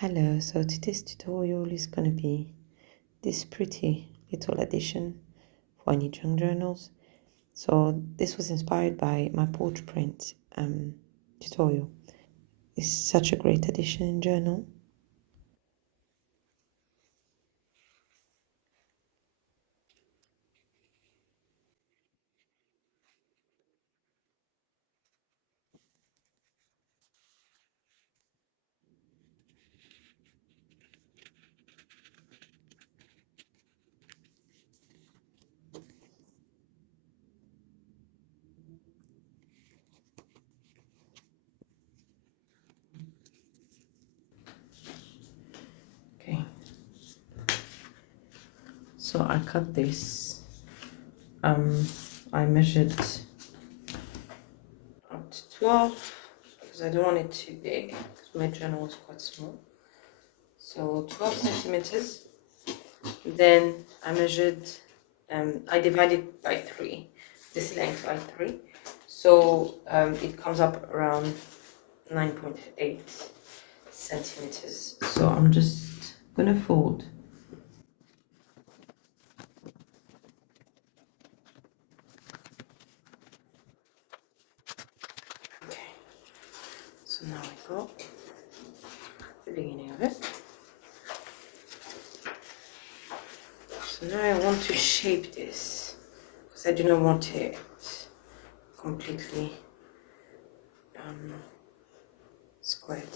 Hello, so today's tutorial is going to be this pretty little addition for any junk journals. So this was inspired by my portrait print tutorial. It's such a great addition in journal. Okay, so I cut this. I measured up to 12 because I don't want it too big because my journal is quite small. So 12 centimeters. Then I measured, I divided by 3, this length by 3. So it comes up around 9.8 centimeters. So I'm just gonna fold. Okay, so now I got the beginning of it. So now I want to shape this because I do not want it completely squared.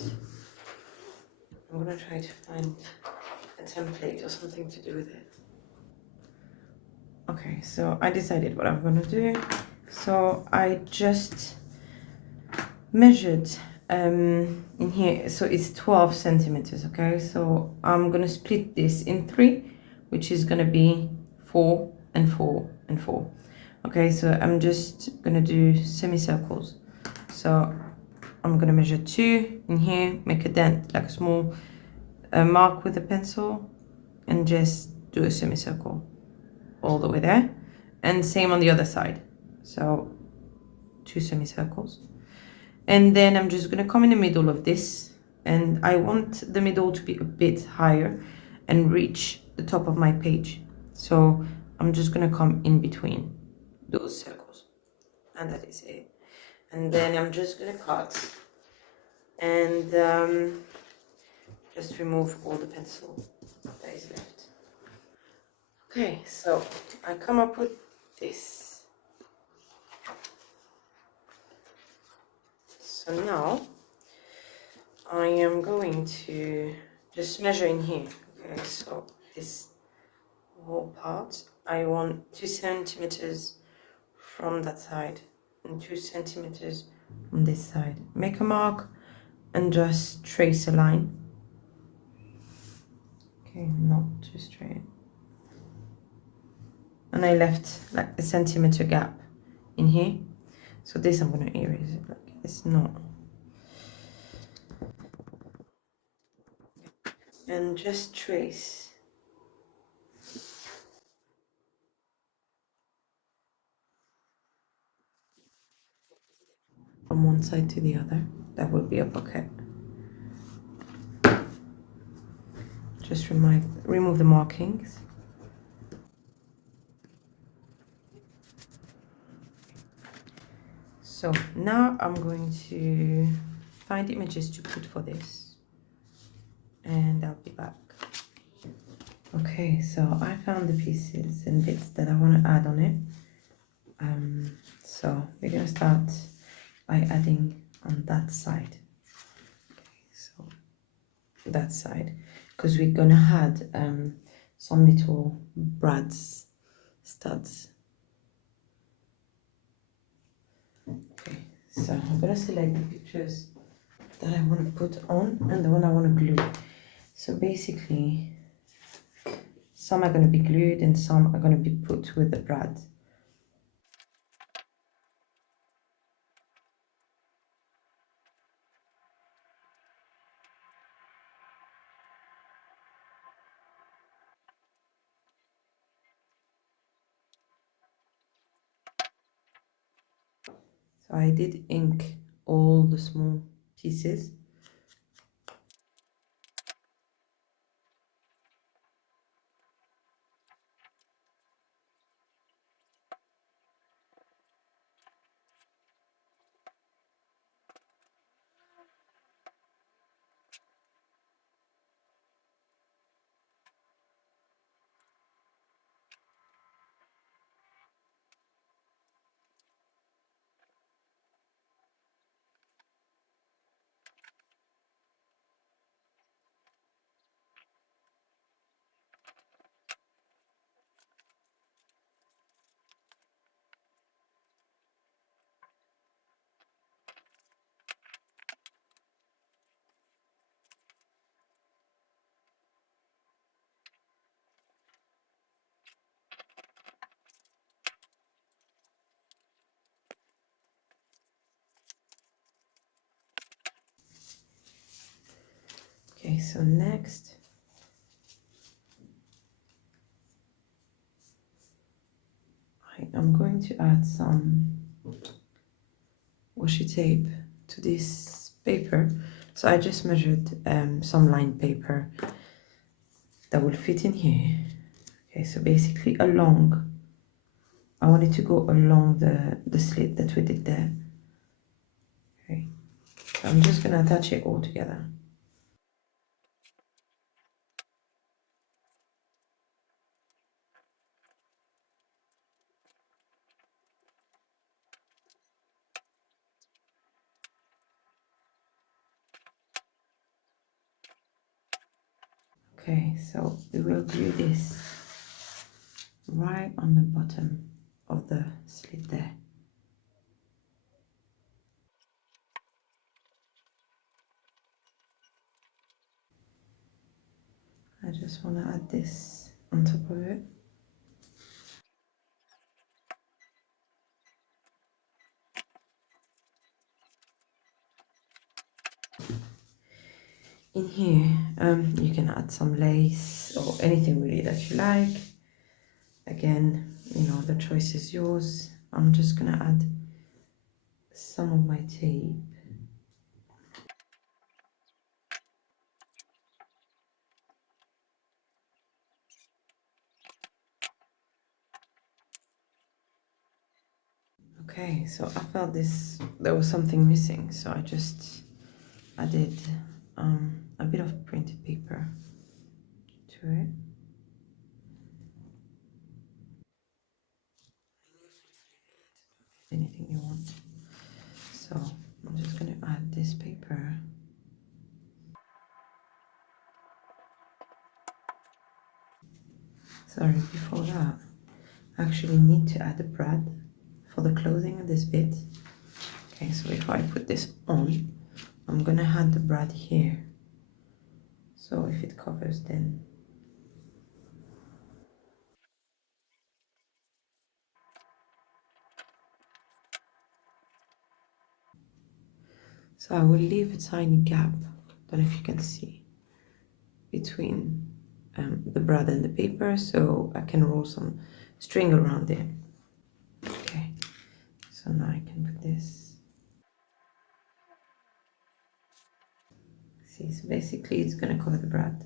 I'm gonna try to find a template or something to do with it. Okay, so I decided what I'm gonna do. So I just measured in here, so it's 12 centimeters. Okay, so I'm gonna split this in 3, which is gonna be 4 and 4 and 4. Okay, so I'm just gonna do semicircles. So I'm gonna measure 2 in here, make a dent, like a small mark with a pencil, and just do a semicircle all the way there, and same on the other side. So 2 semicircles, and then I'm just gonna come in the middle of this, and I want the middle to be a bit higher and reach the top of my page. So I'm just gonna come in between those circles, and that is it. And then I'm just gonna cut and just remove all the pencil that is left. Okay, so I come up with this. So now I am going to just measure in here. Okay, so this whole part, I want 2 centimeters from that side and 2 centimeters from this side. Make a mark and just trace a line. Okay, not too straight. And I left like a centimeter gap in here. So this I'm gonna erase it, like it's not. And just trace. From one side to the other, that would be a pocket. Just remove the markings. So now I'm going to find images to put for this, and I'll be back. Okay, so I found the pieces and bits that I want to add on it. So we're going to start by adding on that side. Okay, so that side, because we're going to add some little brads, studs. Okay, so I'm going to select the pictures that I want to put on and the one I want to glue. So basically, some are going to be glued and some are going to be put with the brad. So I did ink all the small pieces. so next I'm going to add some washi tape to this paper. So I just measured some lined paper that will fit in here. Okay, so basically along, I want it to go along the slit that we did there. Okay, so I'm just gonna attach it all together. Okay, so we will glue this right on the bottom of the slit there. I just want to add this on top of it. In here, you can add some lace or anything really that you like. Again, you know, the choice is yours. I'm just gonna add some of my tape. Okay, so I felt there was something missing, so I just added a bit of printed paper to it. Anything you want. So I'm just going to add this paper. Sorry, before that, I actually need to add a brad for the clothing of this bit. Okay, so if I put this on, I'm going to add the brad here. So if it covers, then so I will leave a tiny gap, don't know if you can see, between the brad and the paper, so I can roll some string around it. Okay, so now I can put this. See, so basically it's gonna cover the brad.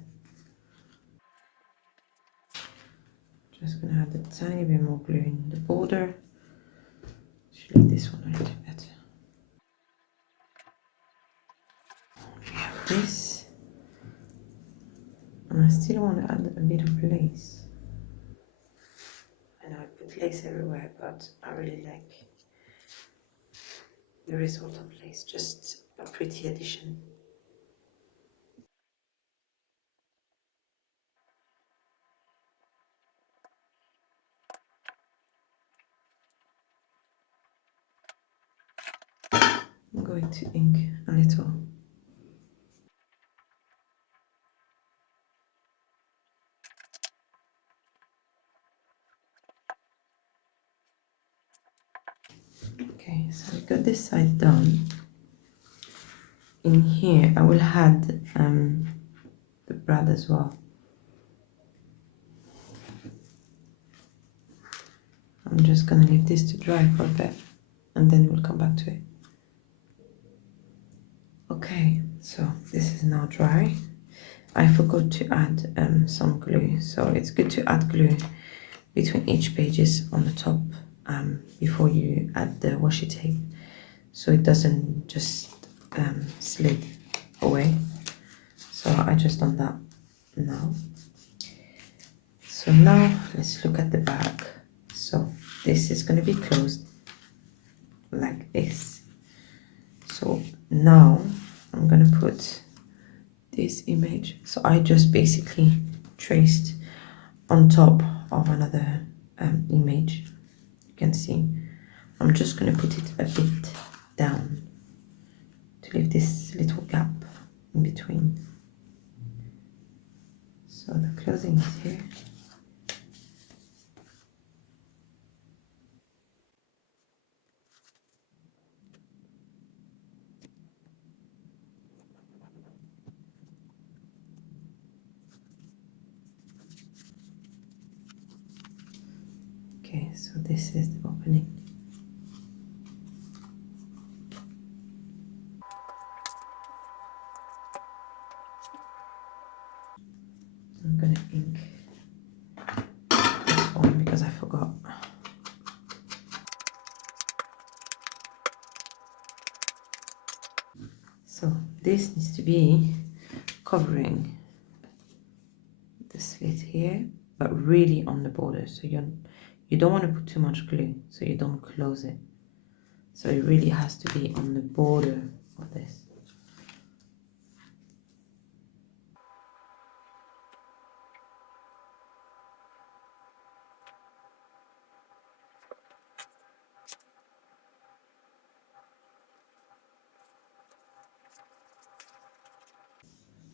Just gonna add a tiny bit more glue in the border. Should leave this one a little bit. We have this, and I still want to add a bit of lace. I know I put lace everywhere, but I really like the result of lace, just a pretty addition. I'm going to ink a little. Okay, so we got this side done. In here, I will add the brad as well. I'm just gonna leave this to dry for a bit, and then we'll come back to it. Okay, so this is now dry. I forgot to add some glue, so it's good to add glue between each pages on the top before you add the washi tape, so it doesn't just slide away. So I just done that now. So now let's look at the back. So this is going to be closed like this. So now I'm going to put this image. So I just basically traced on top of another image. You can see I'm just going to put it a bit down to leave this little gap in between. So the closing is here. Okay, so this is the opening. I'm gonna ink this one because I forgot. So this needs to be covering the slit here, but really on the border. So you don't want to put too much glue, so you don't close it. So it really has to be on the border of this.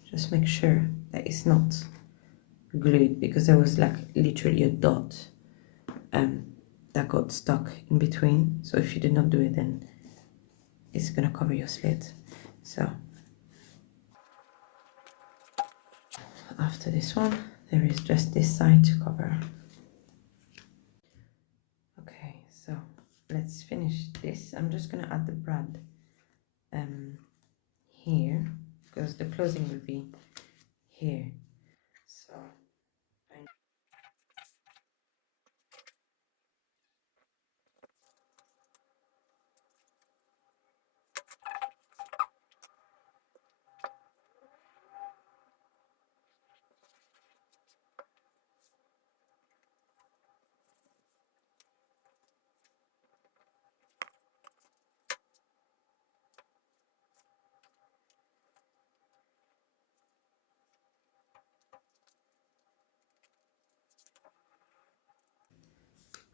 Just make sure that it's not glued, because there was like literally a dot that got stuck in between. So if you did not do it, then it's gonna cover your slit. So after this one, there is just this side to cover. Okay, so let's finish this. I'm just gonna add the brad here, because the closing will be here. So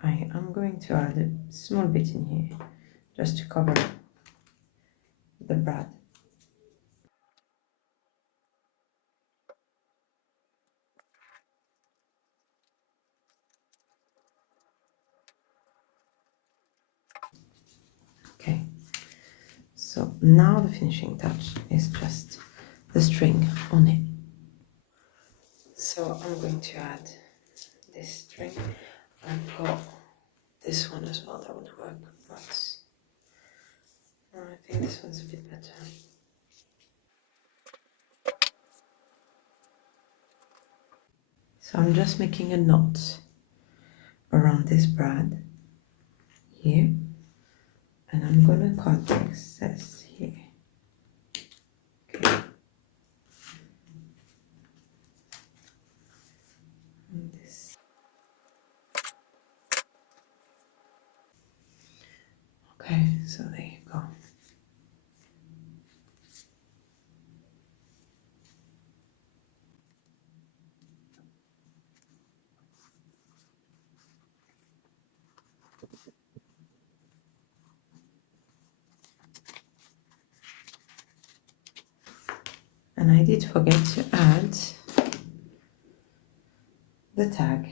I am going to add a small bit in here just to cover the brad. Okay, so now the finishing touch is just the string on it. So I'm going to add this string. I've got this one as well, that would work, but no, I think this one's a bit better. So I'm just making a knot around this brad here, and I'm gonna cut the excess here. Okay. And this. Okay, so there you go. And I did forget to add the tag.